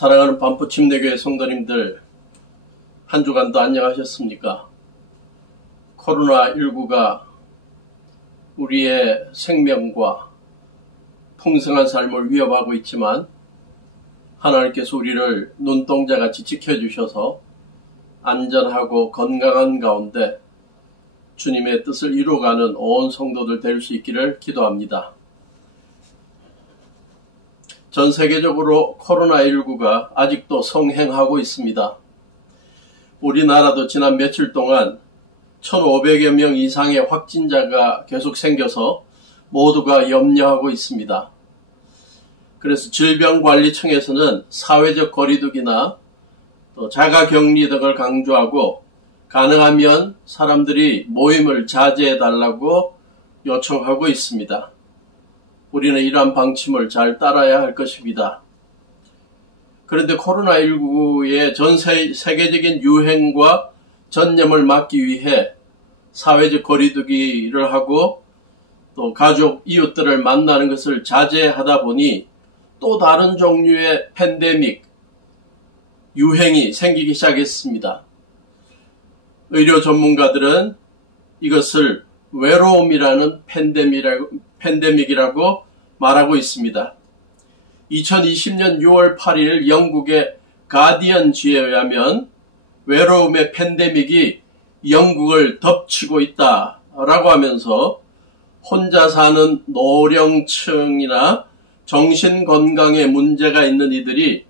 사랑하는 반포침례교회 성도님들, 한 주간도 안녕하셨습니까? 코로나19가 우리의 생명과 풍성한 삶을 위협하고 있지만 하나님께서 우리를 눈동자같이 지켜주셔서 안전하고 건강한 가운데 주님의 뜻을 이루어가는 온 성도들 될 수 있기를 기도합니다. 전 세계적으로 코로나19가 아직도 성행하고 있습니다. 우리나라도 지난 며칠 동안 1,500여 명 이상의 확진자가 계속 생겨서 모두가 염려하고 있습니다. 그래서 질병관리청에서는 사회적 거리두기나 또 자가격리 등을 강조하고 가능하면 사람들이 모임을 자제해달라고 요청하고 있습니다. 우리는 이러한 방침을 잘 따라야 할 것입니다. 그런데 코로나19의 전 세계적인 유행과 전염을 막기 위해 사회적 거리두기를 하고 또 가족, 이웃들을 만나는 것을 자제하다 보니 또 다른 종류의 팬데믹, 유행이 생기기 시작했습니다. 의료 전문가들은 이것을 외로움이라는 팬데믹이라고 말하고 있습니다. 2020년 6월 8일 영국의 가디언지에 의하면 외로움의 팬데믹이 영국을 덮치고 있다라고 하면서 혼자 사는 노령층이나 정신건강에 문제가 있는 이들이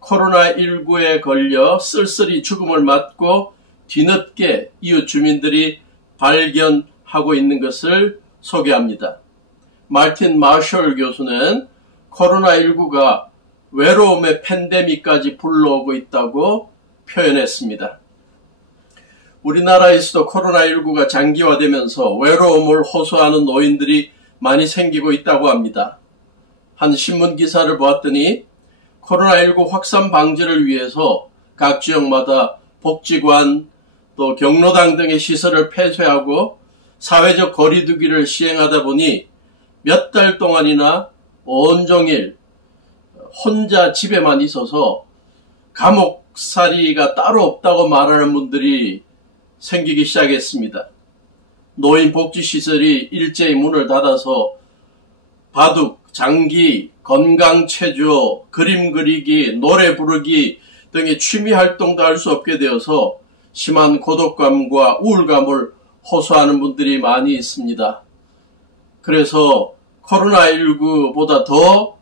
코로나19에 걸려 쓸쓸히 죽음을 맞고 뒤늦게 이웃 주민들이 발견하고 있는 것을 소개합니다. 마틴 마셜 교수는 코로나19가 외로움의 팬데믹까지 불러오고 있다고 표현했습니다. 우리나라에서도 코로나19가 장기화되면서 외로움을 호소하는 노인들이 많이 생기고 있다고 합니다. 한 신문 기사를 보았더니 코로나19 확산 방지를 위해서 각 지역마다 복지관 또 경로당 등의 시설을 폐쇄하고 사회적 거리두기를 시행하다 보니 몇 달 동안이나 온종일 혼자 집에만 있어서 감옥살이가 따로 없다고 말하는 분들이 생기기 시작했습니다. 노인 복지시설이 일제히 문을 닫아서 바둑, 장기, 건강체조, 그림 그리기, 노래 부르기 등의 취미활동도 할 수 없게 되어서 심한 고독감과 우울감을 호소하는 분들이 많이 있습니다. 그래서 코로나19보다 더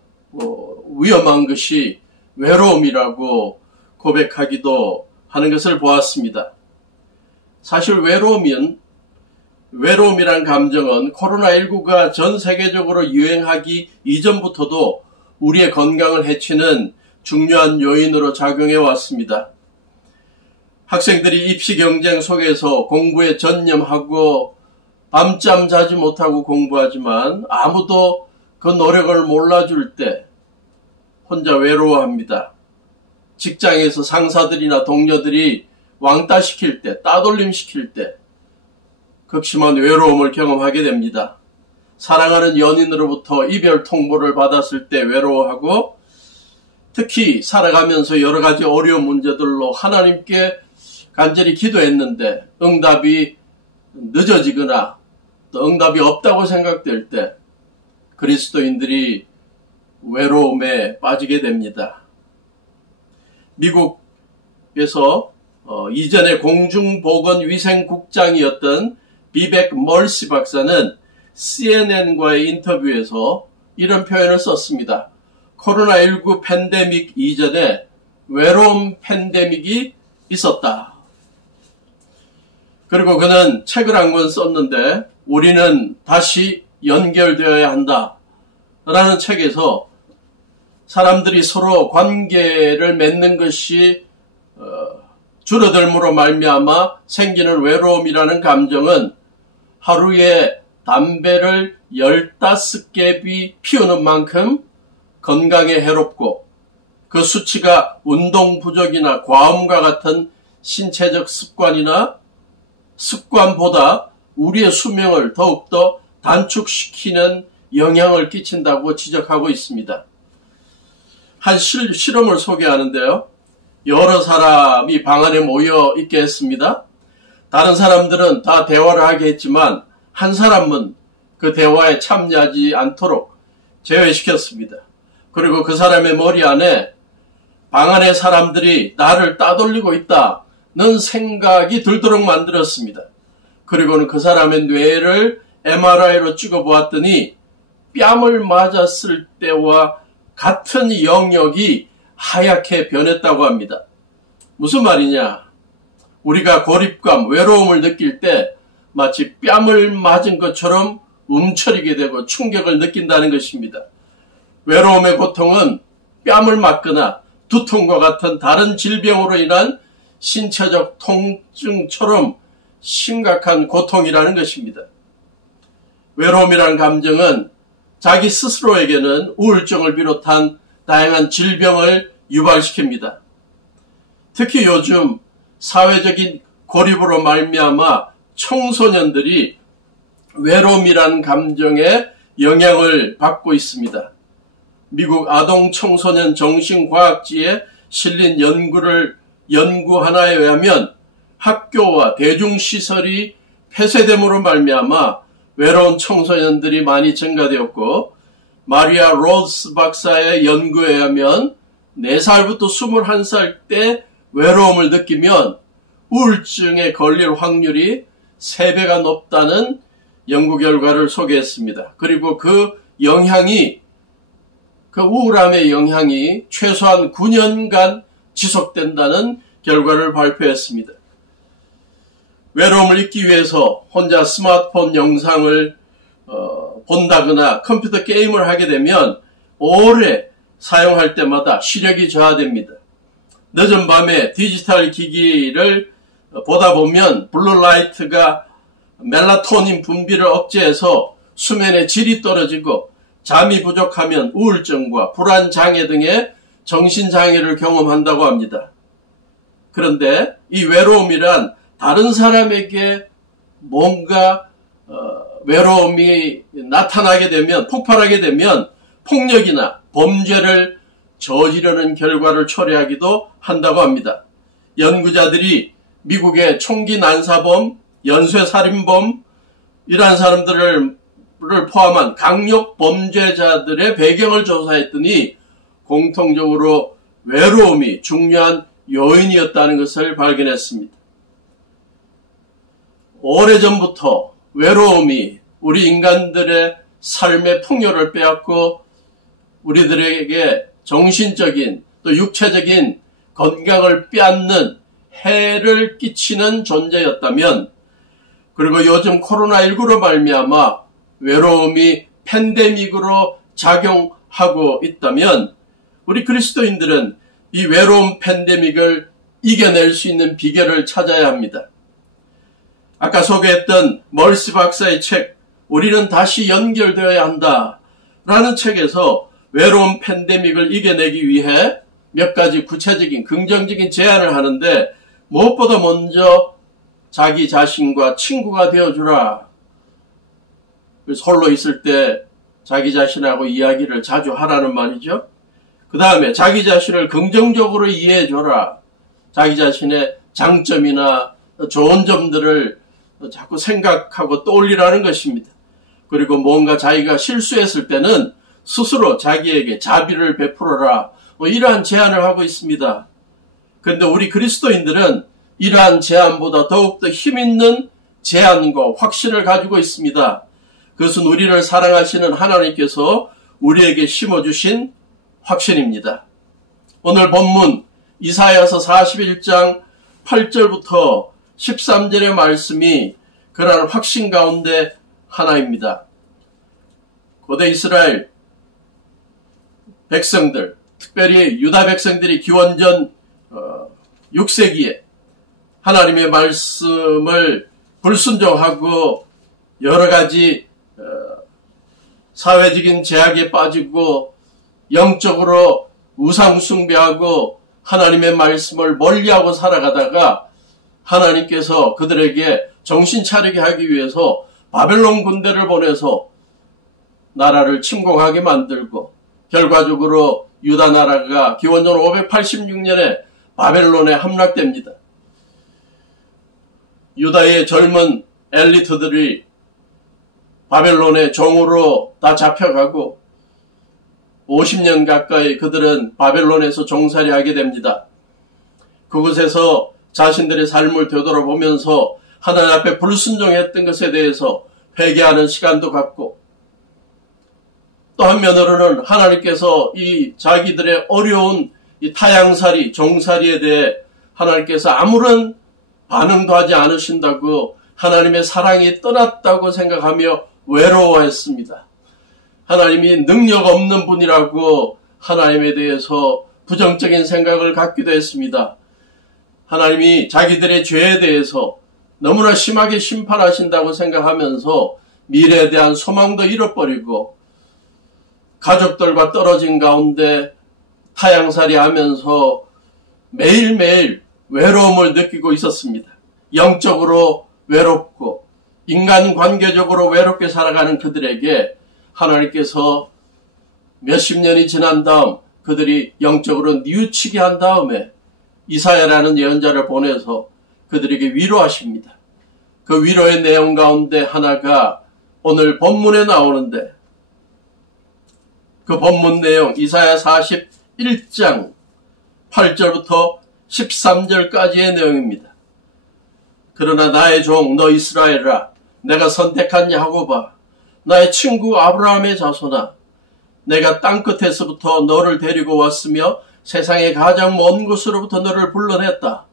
위험한 것이 외로움이라고 고백하기도 하는 것을 보았습니다. 사실 외로움이란 감정은 코로나19가 전 세계적으로 유행하기 이전부터도 우리의 건강을 해치는 중요한 요인으로 작용해 왔습니다. 학생들이 입시 경쟁 속에서 공부에 전념하고 밤잠 자지 못하고 공부하지만 아무도 그 노력을 몰라줄 때 혼자 외로워합니다. 직장에서 상사들이나 동료들이 왕따시킬 때, 따돌림 시킬 때 극심한 외로움을 경험하게 됩니다. 사랑하는 연인으로부터 이별 통보를 받았을 때 외로워하고 특히 살아가면서 여러 가지 어려운 문제들로 하나님께 간절히 기도했는데 응답이 늦어지거나 또 응답이 없다고 생각될 때 그리스도인들이 외로움에 빠지게 됩니다. 미국에서 이전에 공중보건위생국장이었던 비백 멀시 박사는 CNN과의 인터뷰에서 이런 표현을 썼습니다. 코로나19 팬데믹 이전에 외로움 팬데믹이 있었다. 그리고 그는 책을 한 권 썼는데 우리는 다시 연결되어야 한다 라는 책에서 사람들이 서로 관계를 맺는 것이 줄어들므로 말미암아 생기는 외로움이라는 감정은 하루에 담배를 15개비 피우는 만큼 건강에 해롭고 그 수치가 운동 부족이나 과음과 같은 신체적 습관보다 우리의 수명을 더욱더 단축시키는 영향을 끼친다고 지적하고 있습니다. 한 실험을 소개하는데요. 여러 사람이 방 안에 모여 있게 했습니다. 다른 사람들은 다 대화를 하게 했지만 한 사람은 그 대화에 참여하지 않도록 제외시켰습니다. 그리고 그 사람의 머리 안에 방 안의 사람들이 나를 따돌리고 있다는 생각이 들도록 만들었습니다. 그리고는 그 사람의 뇌를 MRI로 찍어보았더니 뺨을 맞았을 때와 같은 영역이 하얗게 변했다고 합니다. 무슨 말이냐? 우리가 고립감, 외로움을 느낄 때 마치 뺨을 맞은 것처럼 움츠리게 되고 충격을 느낀다는 것입니다. 외로움의 고통은 뺨을 맞거나 두통과 같은 다른 질병으로 인한 신체적 통증처럼 심각한 고통이라는 것입니다. 외로움이라는 감정은 자기 스스로에게는 우울증을 비롯한 다양한 질병을 유발시킵니다. 특히 요즘 사회적인 고립으로 말미암아 청소년들이 외로움이라는 감정에 영향을 받고 있습니다. 미국 아동 청소년 정신과학지에 실린 연구 하나에 의하면 학교와 대중시설이 폐쇄됨으로 말미암아 외로운 청소년들이 많이 증가되었고 마리아 로스 박사의 연구에 의하면 4살부터 21살 때 외로움을 느끼면 우울증에 걸릴 확률이 3배가 높다는 연구 결과를 소개했습니다. 그리고 그 우울함의 영향이 최소한 9년간 지속된다는 결과를 발표했습니다. 외로움을 잊기 위해서 혼자 스마트폰 영상을 본다거나 컴퓨터 게임을 하게 되면 오래 사용할 때마다 시력이 저하됩니다. 늦은 밤에 디지털 기기를 보다 보면 블루라이트가 멜라토닌 분비를 억제해서 수면의 질이 떨어지고 잠이 부족하면 우울증과 불안장애 등의 정신장애를 경험한다고 합니다. 그런데 이 외로움이란 다른 사람에게 뭔가 외로움이 나타나게 되면, 폭발하게 되면 폭력이나 범죄를 저지르는 결과를 초래하기도 한다고 합니다. 연구자들이 미국의 총기 난사범, 연쇄살인범, 이러한 사람들을 포함한 강력 범죄자들의 배경을 조사했더니 공통적으로 외로움이 중요한 요인이었다는 것을 발견했습니다. 오래전부터 외로움이 우리 인간들의 삶의 풍요를 빼앗고 우리들에게 정신적인 또 육체적인 건강을 빼앗는 해를 끼치는 존재였다면, 그리고 요즘 코로나19로 말미암아 외로움이 팬데믹으로 작용하고 있다면, 우리 그리스도인들은 이 외로움 팬데믹을 이겨낼 수 있는 비결을 찾아야 합니다. 아까 소개했던 멀시 박사의 책 우리는 다시 연결되어야 한다 라는 책에서 외로움 팬데믹을 이겨내기 위해 몇 가지 구체적인 긍정적인 제안을 하는데, 무엇보다 먼저 자기 자신과 친구가 되어주라. 홀로 있을 때 자기 자신하고 이야기를 자주 하라는 말이죠. 그 다음에 자기 자신을 긍정적으로 이해해줘라. 자기 자신의 장점이나 좋은 점들을 자꾸 생각하고 떠올리라는 것입니다. 그리고 뭔가 자기가 실수했을 때는 스스로 자기에게 자비를 베풀어라. 이러한 제안을 하고 있습니다. 그런데 우리 그리스도인들은 이러한 제안보다 더욱더 힘있는 제안과 확신을 가지고 있습니다. 그것은 우리를 사랑하시는 하나님께서 우리에게 심어주신 확신입니다. 오늘 본문 이사야서 41장 8절부터 13절의 말씀이 그러한 확신 가운데 하나입니다. 고대 이스라엘 백성들, 특별히 유다 백성들이 기원전 6세기에 하나님의 말씀을 불순종하고 여러 가지 사회적인 제약에 빠지고 영적으로 우상숭배하고 하나님의 말씀을 멀리하고 살아가다가 하나님께서 그들에게 정신 차리게 하기 위해서 바벨론 군대를 보내서 나라를 침공하게 만들고, 결과적으로 유다 나라가 기원전 586년에 바벨론에 함락됩니다. 유다의 젊은 엘리트들이 바벨론의 종으로 다 잡혀가고 50년 가까이 그들은 바벨론에서 종살이 하게 됩니다. 그곳에서 자신들의 삶을 되돌아보면서 하나님 앞에 불순종했던 것에 대해서 회개하는 시간도 갖고, 또 한면으로는 하나님께서 이 자기들의 어려운 이 타향살이, 종살이에 대해 하나님께서 아무런 반응도 하지 않으신다고, 하나님의 사랑이 떠났다고 생각하며 외로워했습니다. 하나님이 능력 없는 분이라고 하나님에 대해서 부정적인 생각을 갖기도 했습니다. 하나님이 자기들의 죄에 대해서 너무나 심하게 심판하신다고 생각하면서 미래에 대한 소망도 잃어버리고 가족들과 떨어진 가운데 타향살이 하면서 매일매일 외로움을 느끼고 있었습니다. 영적으로 외롭고 인간관계적으로 외롭게 살아가는 그들에게 하나님께서 몇십 년이 지난 다음 그들이 영적으로 뉘우치게 한 다음에 이사야라는 예언자를 보내서 그들에게 위로하십니다. 그 위로의 내용 가운데 하나가 오늘 본문에 나오는데, 그 본문 내용 이사야 41장 8절부터 13절까지의 내용입니다. 그러나 나의 종 너 이스라엘아, 내가 선택한 야곱아, 나의 친구 아브라함의 자손아, 내가 땅끝에서부터 너를 데리고 왔으며 세상의 가장 먼 곳으로부터 너를 불러냈다.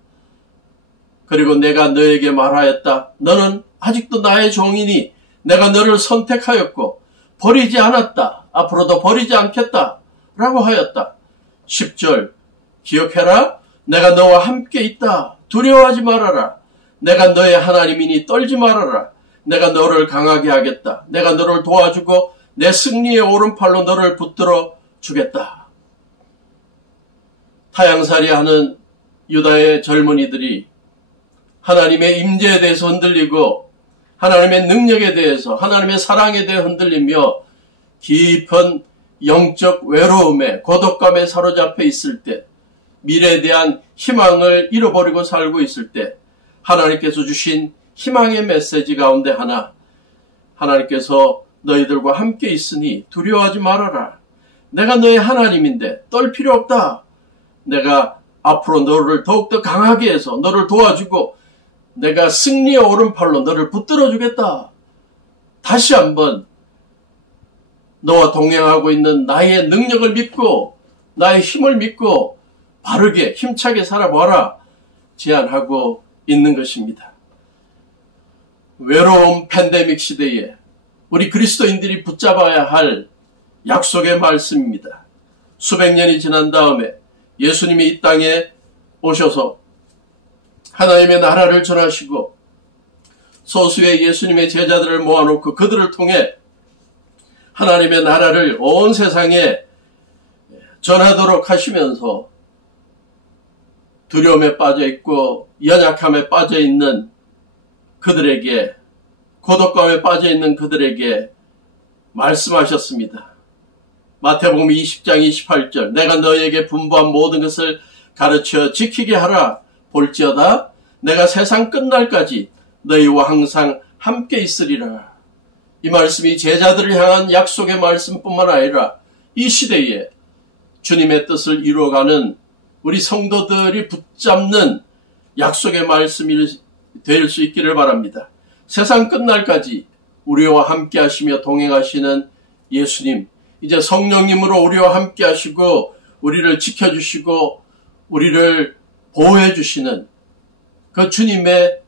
그리고 내가 너에게 말하였다. 너는 아직도 나의 종이니 내가 너를 선택하였고 버리지 않았다. 앞으로도 버리지 않겠다. 라고 하였다. 10절 기억해라. 내가 너와 함께 있다. 두려워하지 말아라. 내가 너의 하나님이니 떨지 말아라. 내가 너를 강하게 하겠다. 내가 너를 도와주고 내 승리의 오른팔로 너를 붙들어 주겠다. 타향살이 하는 유다의 젊은이들이 하나님의 임재에 대해서 흔들리고 하나님의 능력에 대해서 하나님의 사랑에 대해 흔들리며 깊은 영적 외로움에 고독감에 사로잡혀 있을 때 미래에 대한 희망을 잃어버리고 살고 있을 때 하나님께서 주신 희망의 메시지 가운데 하나 하나님께서 너희들과 함께 있으니 두려워하지 말아라. 내가 너의 하나님인데 떨 필요 없다. 내가 앞으로 너를 더욱더 강하게 해서 너를 도와주고 내가 승리의 오른팔로 너를 붙들어 주겠다. 다시 한번 너와 동행하고 있는 나의 능력을 믿고 나의 힘을 믿고 바르게 힘차게 살아봐라. 제안하고 있는 것입니다. 외로운 팬데믹 시대에 우리 그리스도인들이 붙잡아야 할 약속의 말씀입니다. 수백 년이 지난 다음에 예수님이 이 땅에 오셔서 하나님의 나라를 전하시고 소수의 예수님의 제자들을 모아놓고 그들을 통해 하나님의 나라를 온 세상에 전하도록 하시면서 두려움에 빠져있고 연약함에 빠져있는 그들에게 고독감에 빠져있는 그들에게 말씀하셨습니다. 마태복음 20장 28절 내가 너희에게 분부한 모든 것을 가르쳐 지키게 하라. 볼지어다 내가 세상 끝날까지 너희와 항상 함께 있으리라. 이 말씀이 제자들을 향한 약속의 말씀뿐만 아니라 이 시대에 주님의 뜻을 이루어가는 우리 성도들이 붙잡는 약속의 말씀이 될 수 있기를 바랍니다. 세상 끝날까지 우리와 함께 하시며 동행하시는 예수님, 이제 성령님으로 우리와 함께 하시고 우리를 지켜주시고 우리를 보호해 주시는 그 주님의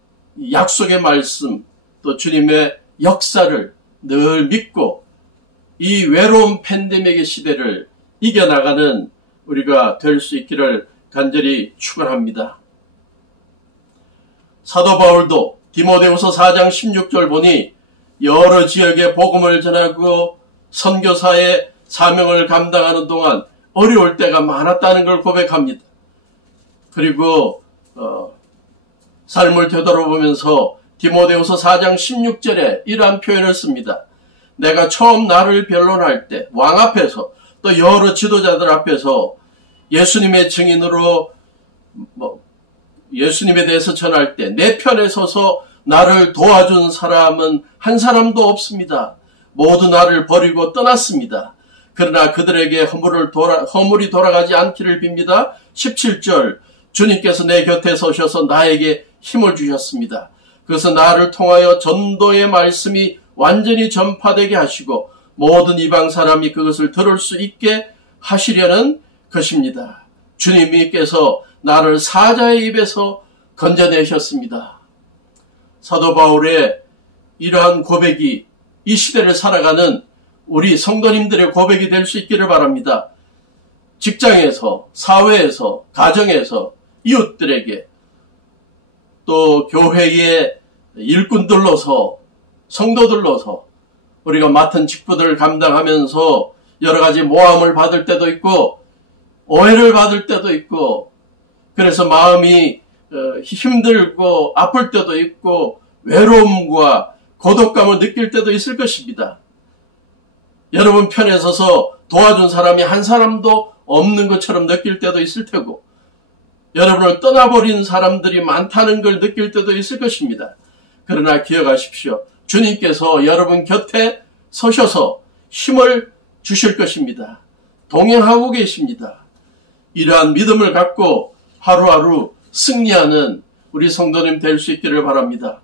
약속의 말씀 또 주님의 역사를 늘 믿고 이 외로운 팬데믹의 시대를 이겨나가는 우리가 될 수 있기를 간절히 축원합니다. 사도 바울도 디모데후서 4장 16절 보니 여러 지역에 복음을 전하고 선교사의 사명을 감당하는 동안 어려울 때가 많았다는 걸 고백합니다. 그리고 삶을 되돌아보면서 디모데후서 4장 16절에 이러한 표현을 씁니다. 내가 처음 나를 변론할 때 왕 앞에서 또 여러 지도자들 앞에서 예수님의 증인으로 예수님에 대해서 전할 때 내 편에 서서 나를 도와준 사람은 한 사람도 없습니다. 모두 나를 버리고 떠났습니다. 그러나 그들에게 허물이 돌아가지 않기를 빕니다. 17절 주님께서 내 곁에 서셔서 나에게 힘을 주셨습니다. 그래서 나를 통하여 전도의 말씀이 완전히 전파되게 하시고 모든 이방 사람이 그것을 들을 수 있게 하시려는 것입니다. 주님께서 나를 사자의 입에서 건져내셨습니다. 사도 바울의 이러한 고백이 이 시대를 살아가는 우리 성도님들의 고백이 될 수 있기를 바랍니다. 직장에서, 사회에서, 가정에서, 이웃들에게 또 교회의 일꾼들로서 성도들로서 우리가 맡은 직분들을 감당하면서 여러 가지 모함을 받을 때도 있고 오해를 받을 때도 있고 그래서 마음이 힘들고 아플 때도 있고 외로움과 고독감을 느낄 때도 있을 것입니다. 여러분 편에 서서 도와준 사람이 한 사람도 없는 것처럼 느낄 때도 있을 테고 여러분을 떠나버린 사람들이 많다는 걸 느낄 때도 있을 것입니다. 그러나 기억하십시오. 주님께서 여러분 곁에 서셔서 힘을 주실 것입니다. 동행하고 계십니다. 이러한 믿음을 갖고 하루하루 승리하는 우리 성도님 될 수 있기를 바랍니다.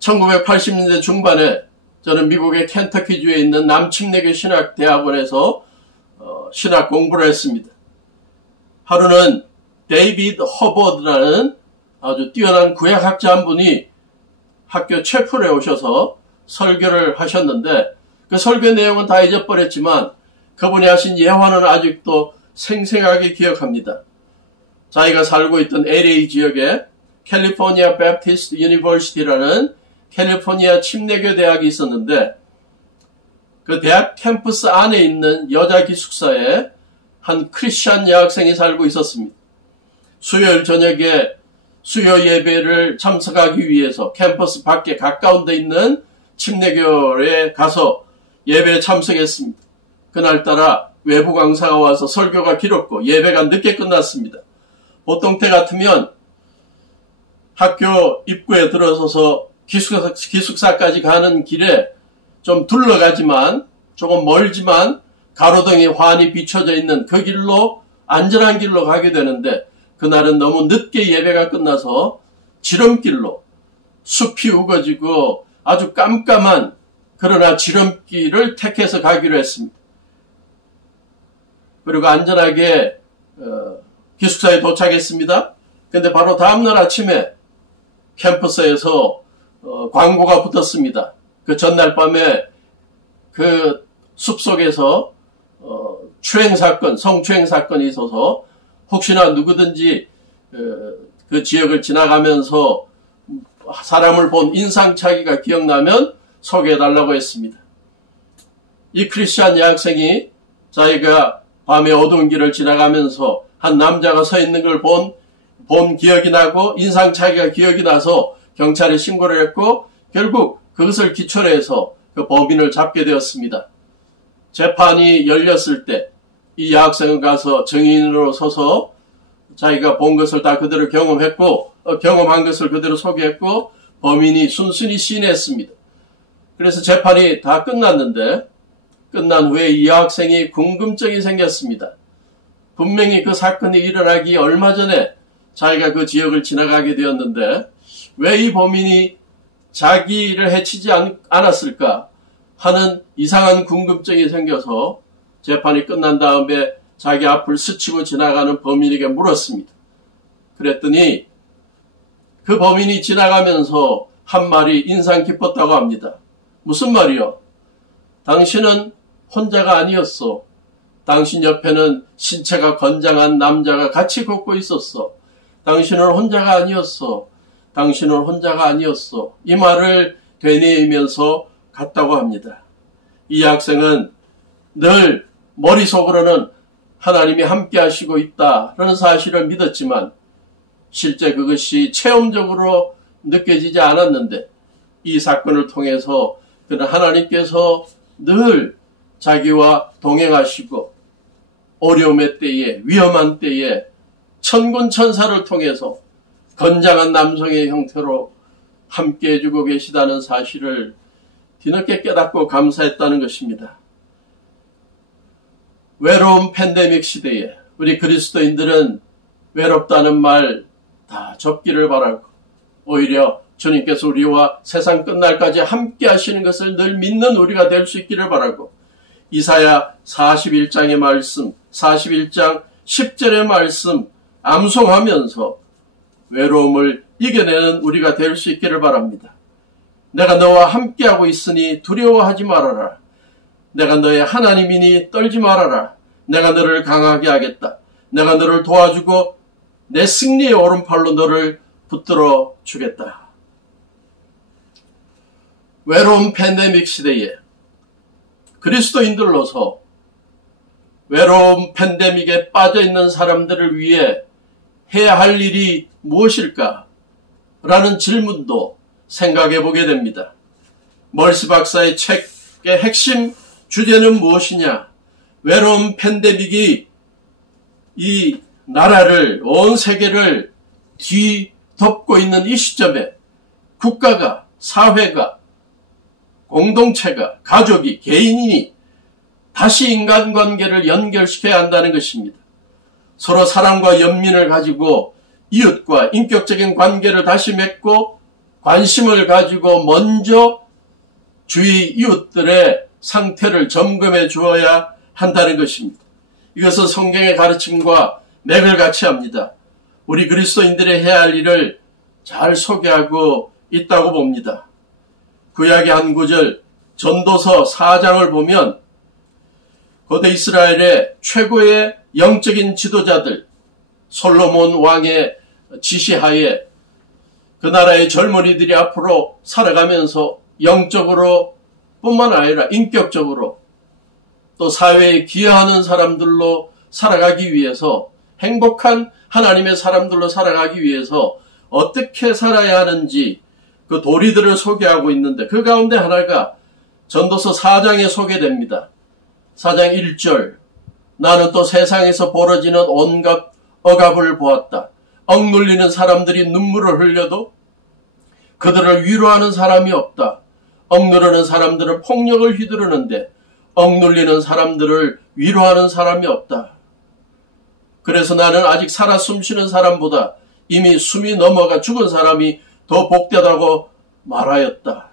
1980년대 중반에 저는 미국의 켄터키주에 있는 남침내교 신학대학원에서 신학 공부를 했습니다. 하루는 데이비드 허버드라는 아주 뛰어난 구약학자 한 분이 학교 채플에 오셔서 설교를 하셨는데 그 설교 내용은 다 잊어버렸지만 그분이 하신 예화는 아직도 생생하게 기억합니다. 자기가 살고 있던 LA 지역에 캘리포니아 베프티스트 유니버시티라는 캘리포니아 침례교 대학이 있었는데 그 대학 캠퍼스 안에 있는 여자 기숙사에 한 크리스찬 여학생이 살고 있었습니다. 수요일 저녁에 수요 예배를 참석하기 위해서 캠퍼스 밖에 가까운 데 있는 침례교에 가서 예배에 참석했습니다. 그날따라 외부 강사가 와서 설교가 길었고 예배가 늦게 끝났습니다. 보통 때 같으면 학교 입구에 들어서서 기숙사까지 가는 길에 좀 둘러가지만 조금 멀지만 가로등이 환히 비춰져 있는 그 길로 안전한 길로 가게 되는데 그날은 너무 늦게 예배가 끝나서 지름길로 숲이 우거지고 아주 깜깜한 그러나 지름길을 택해서 가기로 했습니다. 그리고 안전하게 기숙사에 도착했습니다. 근데 바로 다음날 아침에 캠퍼스에서 광고가 붙었습니다. 그 전날 밤에 그 숲속에서 성추행 사건이 있어서 혹시나 누구든지 그 지역을 지나가면서 사람을 본 인상착의가 기억나면 소개해달라고 했습니다. 이 크리스찬 여학생이 자기가 밤에 어두운 길을 지나가면서 한 남자가 서 있는 걸 본 기억이 나고 인상착의가 기억이 나서 경찰에 신고를 했고 결국 그것을 기초로 해서 그 범인을 잡게 되었습니다. 재판이 열렸을 때 이 여학생은 가서 증인으로 서서 자기가 본 것을 다 그대로 경험했고 경험한 것을 그대로 소개했고 범인이 순순히 시인했습니다. 그래서 재판이 다 끝났는데 끝난 후에 이 여학생이 궁금증이 생겼습니다. 분명히 그 사건이 일어나기 얼마 전에 자기가 그 지역을 지나가게 되었는데 왜 이 범인이 자기를 해치지 않았을까 하는 이상한 궁금증이 생겨서 재판이 끝난 다음에 자기 앞을 스치고 지나가는 범인에게 물었습니다. 그랬더니 그 범인이 지나가면서 한 말이 인상 깊었다고 합니다. 무슨 말이요? 당신은 혼자가 아니었어. 당신 옆에는 신체가 건장한 남자가 같이 걷고 있었어. 당신은 혼자가 아니었어. 당신은 혼자가 아니었어. 이 말을 되뇌이면서 갔다고 합니다. 이 학생은 늘 머릿속으로는 하나님이 함께 하시고 있다라는 사실을 믿었지만 실제 그것이 체험적으로 느껴지지 않았는데 이 사건을 통해서 그는 하나님께서 늘 자기와 동행하시고 어려움의 때에 위험한 때에 천군 천사를 통해서 건장한 남성의 형태로 함께 해주고 계시다는 사실을 뒤늦게 깨닫고 감사했다는 것입니다. 외로운 팬데믹 시대에 우리 그리스도인들은 외롭다는 말 다 접기를 바라고 오히려 주님께서 우리와 세상 끝날까지 함께 하시는 것을 늘 믿는 우리가 될 수 있기를 바라고 이사야 41장의 말씀, 41장 10절의 말씀 암송하면서 외로움을 이겨내는 우리가 될 수 있기를 바랍니다. 내가 너와 함께하고 있으니 두려워하지 말아라. 내가 너의 하나님이니 떨지 말아라. 내가 너를 강하게 하겠다. 내가 너를 도와주고 내 승리의 오른팔로 너를 붙들어 주겠다. 외로운 팬데믹 시대에 그리스도인들로서 외로운 팬데믹에 빠져있는 사람들을 위해 해야 할 일이 무엇일까? 라는 질문도 생각해 보게 됩니다. 멀시 박사의 책의 핵심 주제는 무엇이냐? 외로운 팬데믹이 이 나라를, 온 세계를 뒤덮고 있는 이 시점에 국가가, 사회가, 공동체가, 가족이, 개인이 다시 인간관계를 연결시켜야 한다는 것입니다. 서로 사랑과 연민을 가지고 이웃과 인격적인 관계를 다시 맺고 관심을 가지고 먼저 주위 이웃들의 상태를 점검해 주어야 한다는 것입니다. 이것은 성경의 가르침과 맥을 같이 합니다. 우리 그리스도인들의 해야 할 일을 잘 소개하고 있다고 봅니다. 구약의 한 구절 전도서 4장을 보면 고대 이스라엘의 최고의 영적인 지도자들, 솔로몬 왕의 지시하에 그 나라의 젊은이들이 앞으로 살아가면서 영적으로 뿐만 아니라 인격적으로 또 사회에 기여하는 사람들로 살아가기 위해서, 행복한 하나님의 사람들로 살아가기 위해서 어떻게 살아야 하는지 그 도리들을 소개하고 있는데, 그 가운데 하나가 전도서 4장에 소개됩니다. 4장 1절, 나는 또 세상에서 벌어지는 온갖 억압을 보았다. 억눌리는 사람들이 눈물을 흘려도 그들을 위로하는 사람이 없다. 억누르는 사람들은 폭력을 휘두르는데 억눌리는 사람들을 위로하는 사람이 없다. 그래서 나는 아직 살아 숨쉬는 사람보다 이미 숨이 넘어가 죽은 사람이 더 복되다고 말하였다.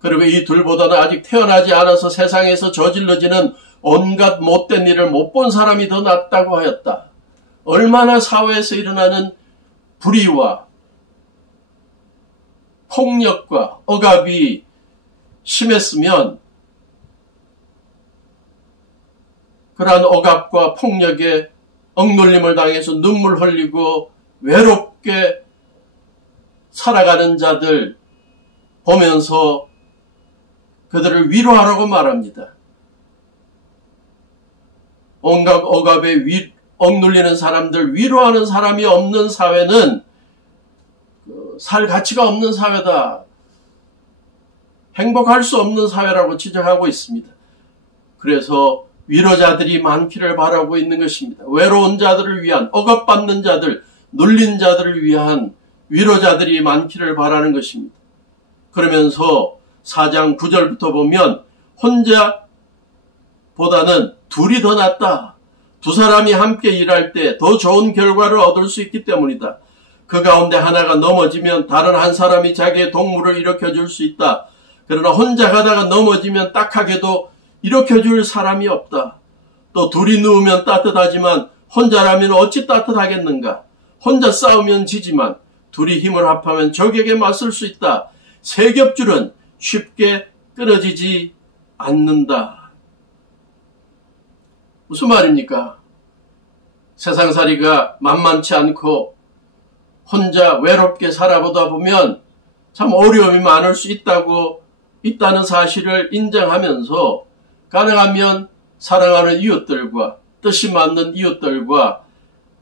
그리고 이 둘보다는 아직 태어나지 않아서 세상에서 저질러지는 온갖 못된 일을 못 본 사람이 더 낫다고 하였다. 얼마나 사회에서 일어나는 불의와 폭력과 억압이 심했으면 그러한 억압과 폭력에 억눌림을 당해서 눈물 흘리고 외롭게 살아가는 자들 보면서 그들을 위로하라고 말합니다. 온갖 억압에 억눌리는 사람들 위로하는 사람이 없는 사회는 살 가치가 없는 사회다. 행복할 수 없는 사회라고 지적하고 있습니다. 그래서 위로자들이 많기를 바라고 있는 것입니다. 외로운 자들을 위한, 억압받는 자들, 눌린 자들을 위한 위로자들이 많기를 바라는 것입니다. 그러면서 4장 9절부터 보면 혼자보다는 둘이 더 낫다. 두 사람이 함께 일할 때 더 좋은 결과를 얻을 수 있기 때문이다. 그 가운데 하나가 넘어지면 다른 한 사람이 자기의 동물을 일으켜줄 수 있다. 그러나 혼자 가다가 넘어지면 딱하게도 일으켜줄 사람이 없다. 또 둘이 누우면 따뜻하지만 혼자라면 어찌 따뜻하겠는가. 혼자 싸우면 지지만 둘이 힘을 합하면 적에게 맞설 수 있다. 세 겹줄은 쉽게 끊어지지 않는다. 무슨 말입니까? 세상살이가 만만치 않고 혼자 외롭게 살아보다 보면 참 어려움이 많을 수 있다는 사실을 인정하면서 가능하면 사랑하는 이웃들과 뜻이 맞는 이웃들과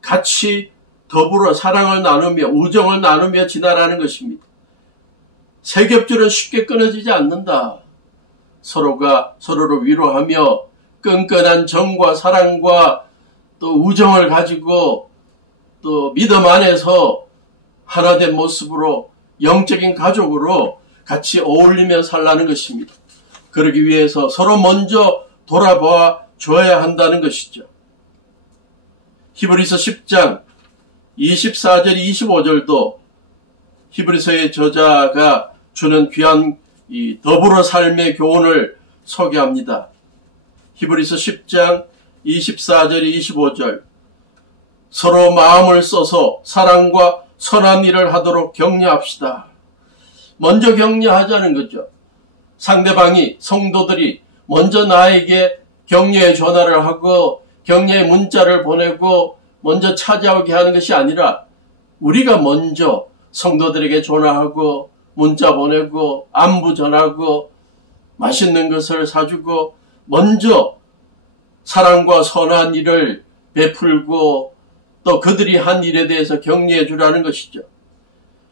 같이 더불어 사랑을 나누며 우정을 나누며 지나라는 것입니다. 세 겹줄은 쉽게 끊어지지 않는다. 서로가 서로를 위로하며 끈끈한 정과 사랑과 또 우정을 가지고 또 믿음 안에서 하나된 모습으로 영적인 가족으로 같이 어울리며 살라는 것입니다. 그러기 위해서 서로 먼저 돌아봐 줘야 한다는 것이죠. 히브리서 10장 24절 25절도 히브리서의 저자가 주는 귀한 이 더불어 삶의 교훈을 소개합니다. 히브리서 10장 24절 25절 서로 마음을 써서 사랑과 선한 일을 하도록 격려합시다. 먼저 격려하자는 거죠. 상대방이, 성도들이 먼저 나에게 격려의 전화를 하고 격려의 문자를 보내고 먼저 찾아오게 하는 것이 아니라 우리가 먼저 성도들에게 전화하고 문자 보내고 안부 전하고 맛있는 것을 사주고 먼저 사랑과 선한 일을 베풀고 또 그들이 한 일에 대해서 격려해 주라는 것이죠.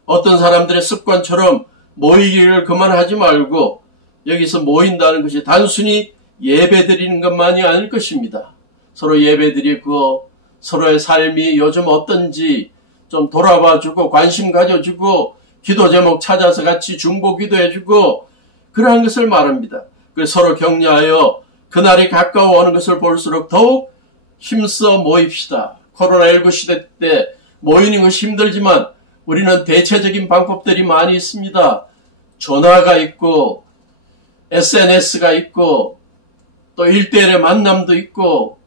어떤 사람들의 습관처럼 모이기를 그만하지 말고 여기서 모인다는 것이 단순히 예배 드리는 것만이 아닐 것입니다. 서로 예배 드리고 서로의 삶이 요즘 어떤지 좀 돌아봐주고 관심 가져주고 기도 제목 찾아서 같이 중보 기도해주고 그러한 것을 말합니다. 그래서 서로 격려하여 그날이 가까워오는 것을 볼수록 더욱 힘써 모입시다. 코로나19 시대 때 모이는 것이 힘들지만 우리는 대체적인 방법들이 많이 있습니다. 전화가 있고 SNS가 있고 또 1대1의 만남도 있고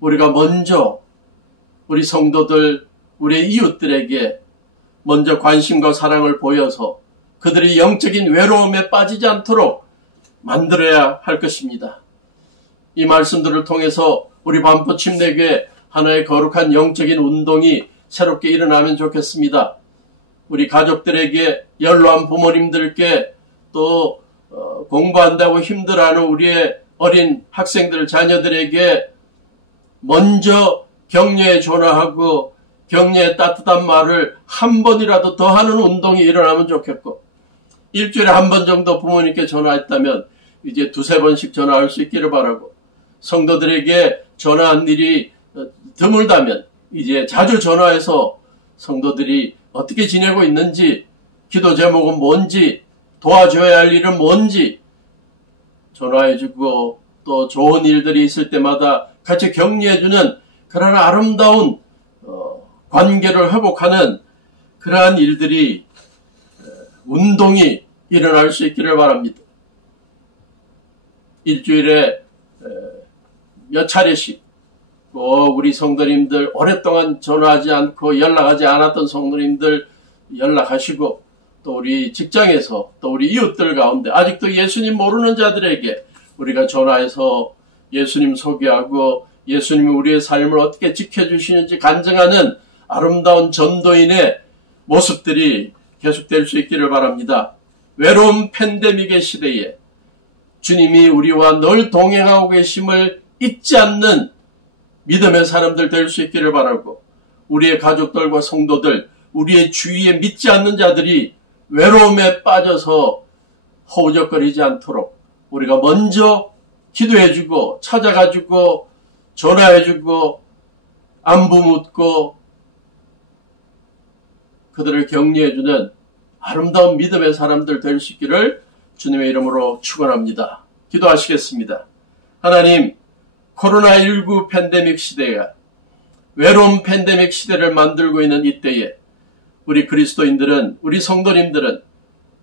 우리가 먼저 우리 성도들, 우리의 이웃들에게 먼저 관심과 사랑을 보여서 그들이 영적인 외로움에 빠지지 않도록 만들어야 할 것입니다. 이 말씀들을 통해서 우리 반포 침례교회 하나의 거룩한 영적인 운동이 새롭게 일어나면 좋겠습니다. 우리 가족들에게, 연로한 부모님들께, 또 공부한다고 힘들어하는 우리의 어린 학생들, 자녀들에게 먼저 격려에 전화하고 격려의 따뜻한 말을 한 번이라도 더 하는 운동이 일어나면 좋겠고, 일주일에 한 번 정도 부모님께 전화했다면 이제 두세 번씩 전화할 수 있기를 바라고, 성도들에게 전화한 일이 드물다면 이제 자주 전화해서 성도들이 어떻게 지내고 있는지, 기도 제목은 뭔지, 도와줘야 할 일은 뭔지 전화해주고, 또 좋은 일들이 있을 때마다 같이 격려해주는 그러한 아름다운 관계를 회복하는 그러한 일들이, 운동이 일어날 수 있기를 바랍니다. 일주일에 몇 차례씩 우리 성도님들, 오랫동안 전화하지 않고 연락하지 않았던 성도님들 연락하시고, 또 우리 직장에서, 또 우리 이웃들 가운데 아직도 예수님 모르는 자들에게 우리가 전화해서 예수님 소개하고 예수님이 우리의 삶을 어떻게 지켜주시는지 간증하는 아름다운 전도인의 모습들이 계속될 수 있기를 바랍니다. 외로운 팬데믹의 시대에 주님이 우리와 늘 동행하고 계심을 잊지 않는 믿음의 사람들 될 수 있기를 바라고, 우리의 가족들과 성도들, 우리의 주위에 믿지 않는 자들이 외로움에 빠져서 허우적거리지 않도록 우리가 먼저 기도해주고, 찾아가주고, 전화해주고, 안부 묻고 그들을 격려해주는 아름다운 믿음의 사람들 될 수 있기를 주님의 이름으로 축원합니다. 기도하시겠습니다. 하나님, 코로나19 팬데믹 시대가 외로운 팬데믹 시대를 만들고 있는 이때에 우리 그리스도인들은, 우리 성도님들은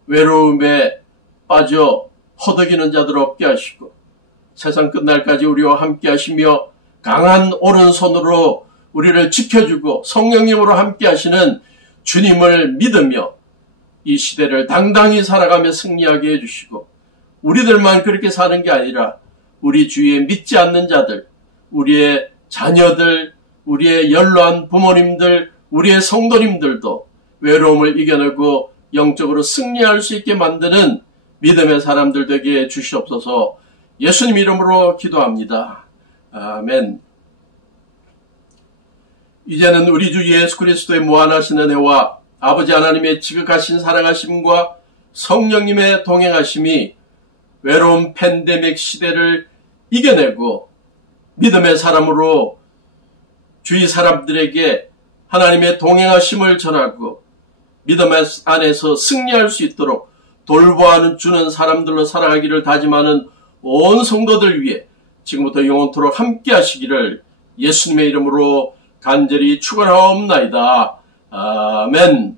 외로움에 빠져 허덕이는 자들 없게 하시고, 세상 끝날까지 우리와 함께 하시며 강한 오른손으로 우리를 지켜주고 성령님으로 함께 하시는 주님을 믿으며 이 시대를 당당히 살아가며 승리하게 해주시고, 우리들만 그렇게 사는 게 아니라 우리 주위에 믿지 않는 자들, 우리의 자녀들, 우리의 연로한 부모님들, 우리의 성도님들도 외로움을 이겨내고 영적으로 승리할 수 있게 만드는 믿음의 사람들 되게 해 주시옵소서. 예수님 이름으로 기도합니다. 아멘. 이제는 우리 주 예수 그리스도의 무한하신 은혜와 아버지 하나님의 지극하신 사랑하심과 성령님의 동행하심이 외로운 팬데믹 시대를 이겨내고 믿음의 사람으로 주위 사람들에게 하나님의 동행하심을 전하고 믿음 안에서 승리할 수 있도록 돌보아 주는 사람들로 살아가기를 다짐하는 온 성도들 위해 지금부터 영원토록 함께 하시기를 예수님의 이름으로 간절히 축원하옵나이다. 아멘.